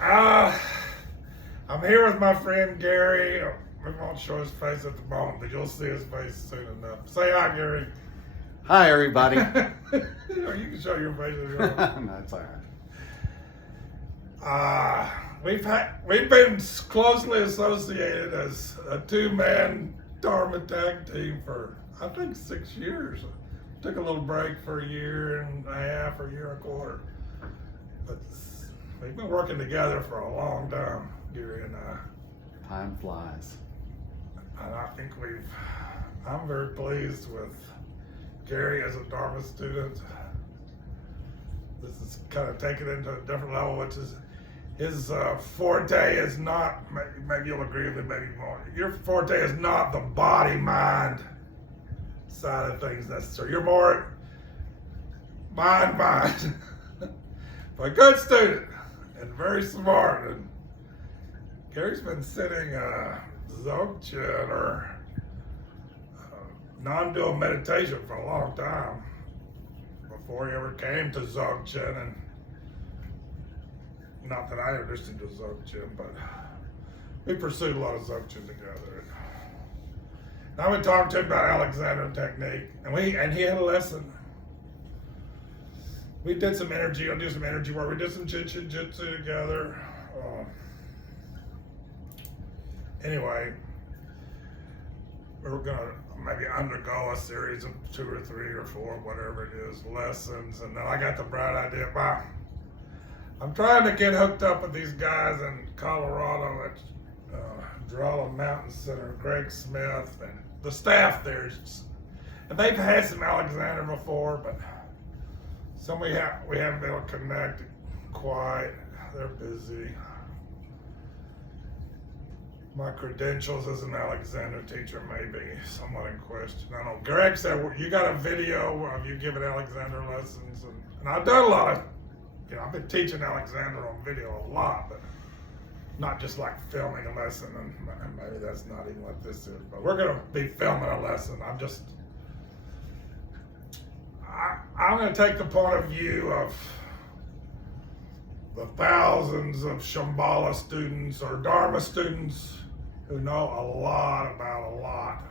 Uh, I'm here with my friend Gary. We won't show his face at the moment, but you'll see his face soon enough. Say hi, Gary. Hi, everybody. Or you can show your face if you want. No, it's all right. We've been closely associated as a two-man Dharma tag team for I think 6 years. Took a little break for a year and a half or a year and a quarter, but we've been working together for a long time, Gary and I. Time flies. And I think I'm very pleased with Gary as a Dharma student. This is kind of taken into a different level, which is his forte is not, maybe you'll agree with me, maybe more. Your forte is not the body-mind side of things necessarily. You're more mind. But a good student and very smart. And Gary's been sitting Dzogchen or non-dual meditation for a long time before he ever came to Dzogchen. And not that I introduced him to Dzogchen, but we pursued a lot of Dzogchen together. And I would talk to him about Alexander technique, and he had a lesson. We did some energy. I'll do some energy work. We did some jitsu together. Anyway, we were gonna maybe undergo a series of 2 or 3 or 4, whatever it is, lessons, and then I got the bright idea. Wow, I'm trying to get hooked up with these guys in Colorado at Drala Mountain Center, Greg Smith, and the staff there. And they've had some Alexander before, but some we haven't been able to connect quite. They're busy. My credentials as an Alexander teacher may be somewhat in question. I know Greg said, well, you got a video of you giving Alexander lessons, and I've done a lot of, I've been teaching Alexander on video a lot, but not just like filming a lesson, and maybe that's not even what this is, but we're gonna be filming a lesson. I'm gonna take the point of view of the thousands of Shambhala students or Dharma students who know a lot about a lot,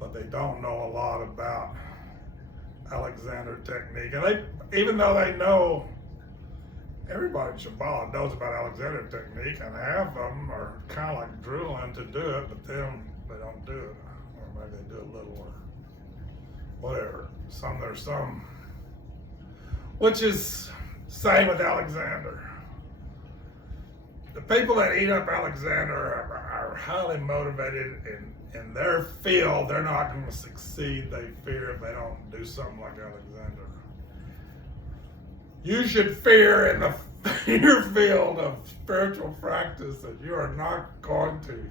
but they don't know a lot about Alexander technique. And even though they know, everybody in Shambhala knows about Alexander technique, and half of them are kind of like drooling to do it, but then they don't do it, or maybe they do a little or whatever. There's some, which is same with Alexander. The people that eat up Alexander are highly motivated in their field. They're not going to succeed, they fear, if they don't do something like Alexander. You should fear in your field of spiritual practice that you are not going to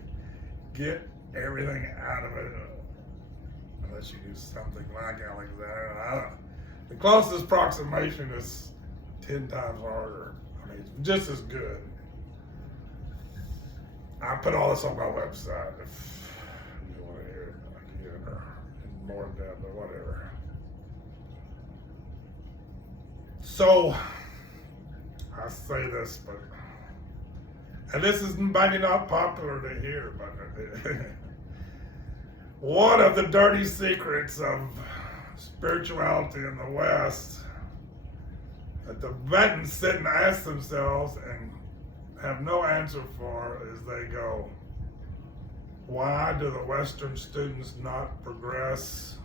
get everything out of it unless you do something like Alexander. The closest approximation is 10 times harder. I mean, it's just as good. I put all this on my website if you want to hear it again or in more depth or whatever. So, I say this, but, and this is maybe not popular to hear, but one of the dirty secrets of spirituality in the West that the Tibetans sit and ask themselves and have no answer for is they go, why do the Western students not progress?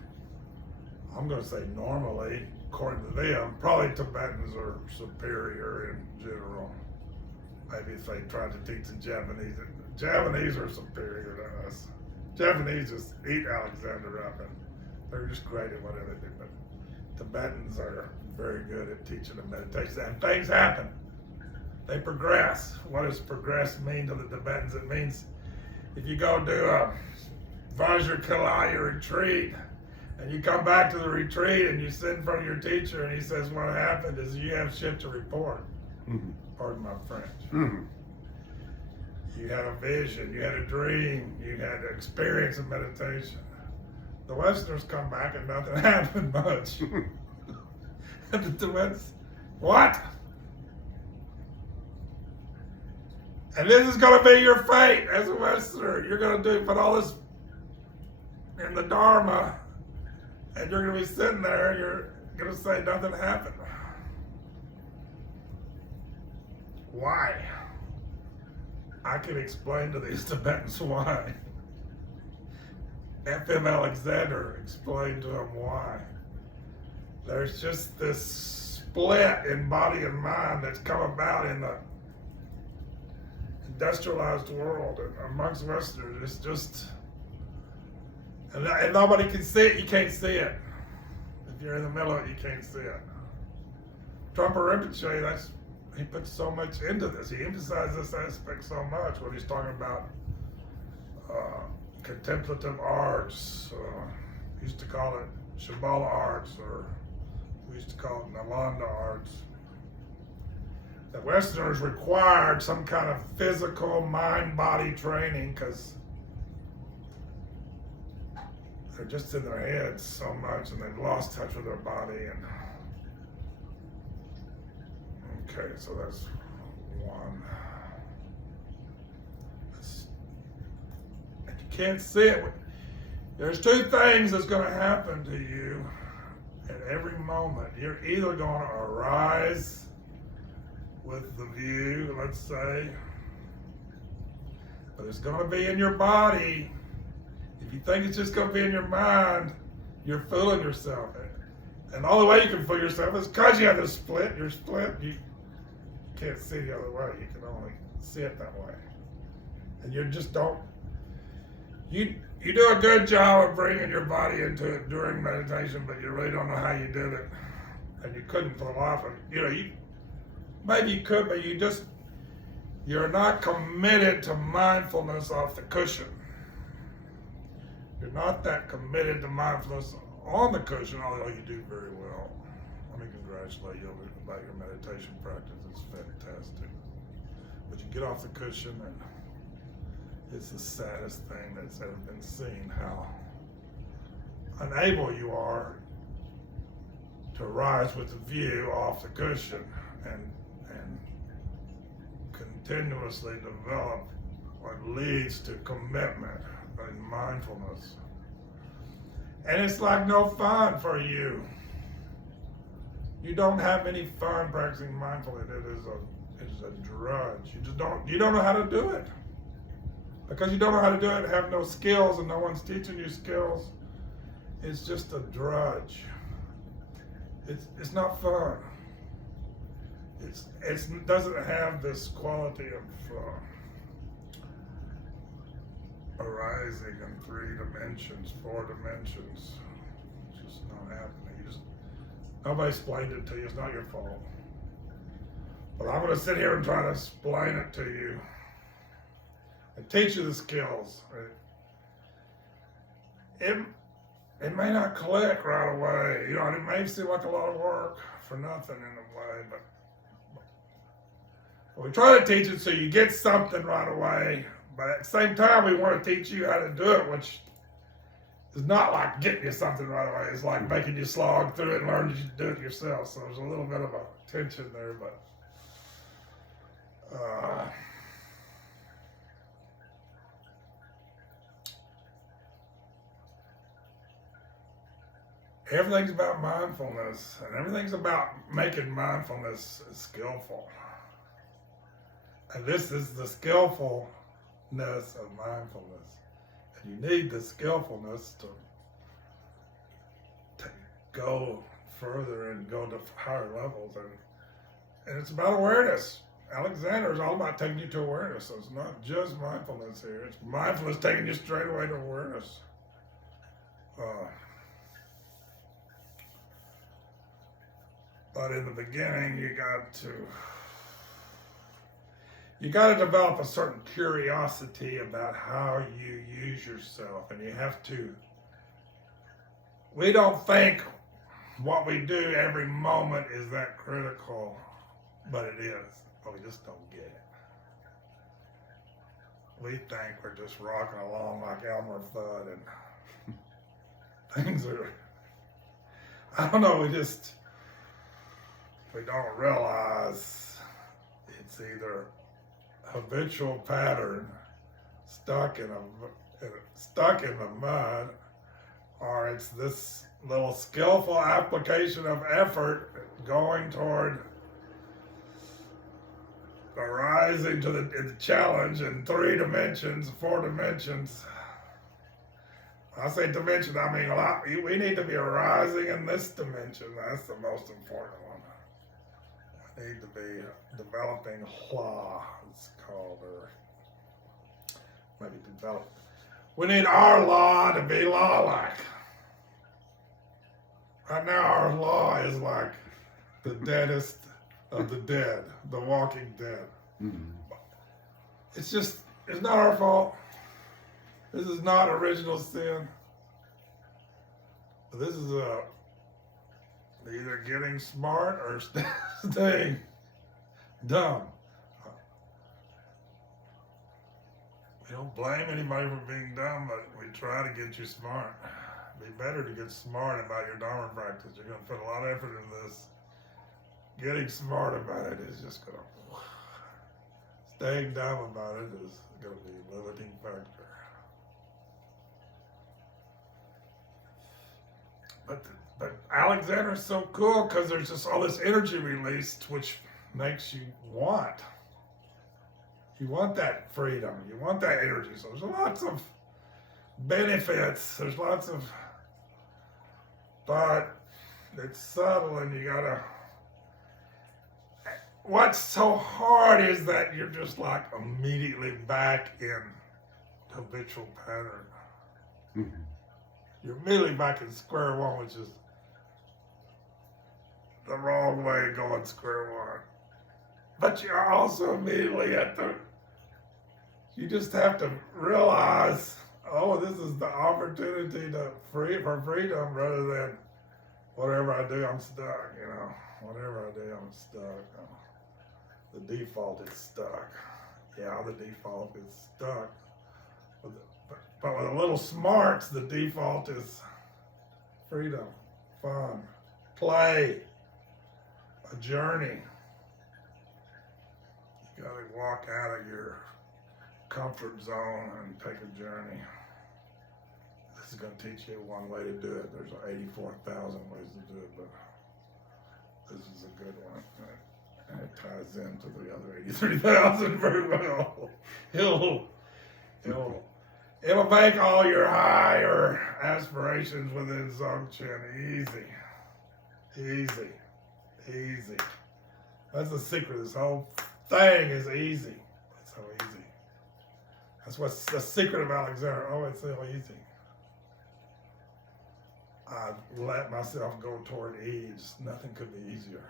I'm going to say normally, according to them. Probably Tibetans are superior in general. Maybe if they tried to teach the Japanese are superior to us. Japanese just eat Alexander up and they're just great at whatever they do. But Tibetans are very good at teaching them meditation, and things happen. They progress. What does progress mean to the Tibetans? It means if you go do a Vajrakalaya retreat and you come back to the retreat and you sit in front of your teacher and he says what happened is you have shit to report. Mm-hmm. Pardon my French. Mm-hmm. You had a vision, you had a dream, you had an experience of meditation. The Westerners come back and nothing happened much. And the Tibetans, what? And this is going to be your fate as a Westerner. You're going to put all this in the Dharma, and you're going to be sitting there, and you're going to say nothing happened. Why? I can explain to these Tibetans why. F.M. Alexander explained to them why. There's just this split in body and mind that's come about in the industrialized world and amongst Westerners. It's just, and nobody can see it. You can't see it. If you're in the middle of it, you can't see it. Trungpa Rinpoche, he put so much into this. He emphasized this aspect so much when he's talking about contemplative arts. He used to call it Shambhala arts, or we used to call it Nalanda arts. The Westerners required some kind of physical mind-body training because they're just in their heads so much and they've lost touch with their body. And okay, so that's one. If you can't see it, there's two things that's going to happen to you at every moment. You're either going to arise with the view, let's say, but it's going to be in your body. If you think it's just going to be in your mind, you're fooling yourself. And the only way you can fool yourself is because you have this split. You're split. You can't see the other way. You can only see it that way. And you just don't. You do a good job of bringing your body into it during meditation, but you really don't know how you did it, and you couldn't pull off it. Maybe you could, but you're not committed to mindfulness off the cushion. You're not that committed to mindfulness on the cushion, although you do very well. Let me congratulate you about your meditation practice. It's fantastic. But you get off the cushion, and it's the saddest thing that's ever been seen, how unable you are to rise with the view off the cushion and continuously develop what leads to commitment and mindfulness. And it's like no fun for you. You don't have any fun practicing mindfulness. It is a drudge. You don't know how to do it. Because you don't know how to do it, have no skills, and no one's teaching you skills, it's just a drudge. It's not fun. It doesn't have this quality of arising in 3 dimensions, 4 dimensions. It's just not happening. Nobody explained it to you. It's not your fault. But I'm going to sit here and try to explain it to you and teach you the skills. It may not click right away. And it may seem like a lot of work for nothing in a way, but we try to teach it so you get something right away, but at the same time we want to teach you how to do it, which is not like getting you something right away. It's like making you slog through it and learn to do it yourself. So there's a little bit of a tension there, but everything's about mindfulness, and everything's about making mindfulness skillful. And this is the skillfulness of mindfulness. And you need the skillfulness to go further and go to higher levels. And it's about awareness. Alexander is all about taking you to awareness. So it's not just mindfulness here. It's mindfulness taking you straight away to awareness. But in the beginning, you got to develop a certain curiosity about how you use yourself, and you have to. We don't think what we do every moment is that critical, but it is. But we just don't get it. We think we're just rocking along like Elmer Fudd, and things are. I don't know. We don't realize it's either habitual pattern, stuck in the mud, or it's this little skillful application of effort going toward arising to the challenge in 3 dimensions, 4 dimensions. When I say dimension, I mean a lot. We need to be arising in this dimension. That's the most important one. We need to be developing Hla, it's called, or maybe develop. We need our law to be law-like. Right now, our law is like the deadest of the dead, the walking dead. Mm-hmm. It's not our fault. This is not original sin. This is either getting smart or staying dumb. We don't blame anybody for being dumb, but we try to get you smart. It'd be better to get smart about your Dharma practice. You're going to put a lot of effort in this. Getting smart about it is just going to... Staying dumb about it is going to be a limiting factor. But Alexander's so cool because there's just all this energy released which makes you want. You want that freedom. You want that energy. So there's lots of benefits. There's lots of... But it's subtle and you gotta... What's so hard is that you're just like immediately back in habitual pattern. Mm-hmm. You're immediately back in square one, which is the wrong way of going square one. But you're also immediately at the... You just have to realize, oh, this is the opportunity for freedom rather than whatever I do, I'm stuck, you know. Whatever I do, I'm stuck. The default is stuck. Yeah, the default is stuck. But with a little smarts, the default is freedom, fun, play, a journey. You gotta walk out of your comfort zone and take a journey. This is gonna teach you one way to do it. There's 84,000 ways to do it, but this is a good one. And it ties into the other 83,000 very well. It'll make all your higher aspirations within Dzogchen easy. That's the secret. This whole thing is easy. It's so easy. That's what's the secret of Alexander. Oh, it's so easy. I let myself go toward ease. Nothing could be easier.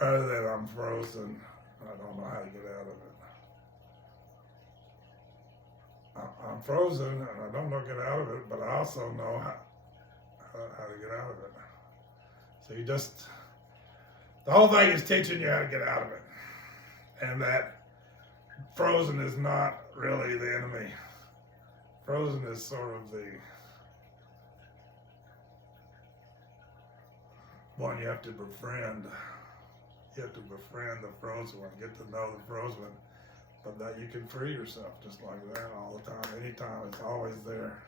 Rather than I'm frozen, I don't know how to get out of it. I'm frozen and I don't know how to get out of it, but I also know how to get out of it. So the whole thing is teaching you how to get out of it. And that frozen is not really the enemy. Frozen is sort of the one you have to befriend. You have to befriend the frozen one, get to know the frozen one. But that you can free yourself just like that all the time, anytime, it's always there.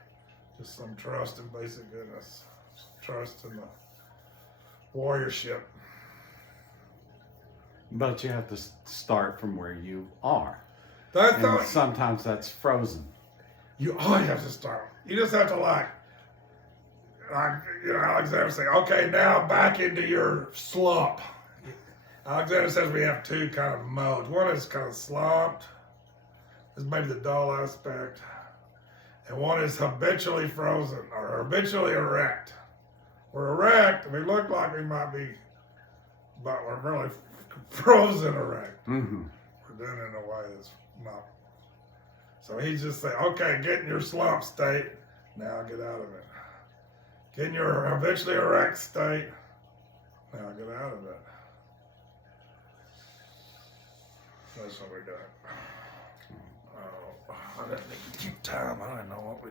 Just some trust in basic goodness, trust in the warriorship. But you have to start from where you are. And sometimes that's frozen. You always have to start. You just have to like Alexander say, okay, now back into your slump. Alexander says we have 2 kind of modes. One is kind of slumped. This is maybe the dull aspect. And one is habitually frozen or habitually erect. We're erect, we look like we might be, but we're really frozen erect. Mm-hmm. We're doing it in a way that's not. So he's just saying, okay, get in your slump state. Now get out of it. Get in your habitually erect state. Now get out of it. That's what we're doing. Oh, I didn't keep time. I don't know what we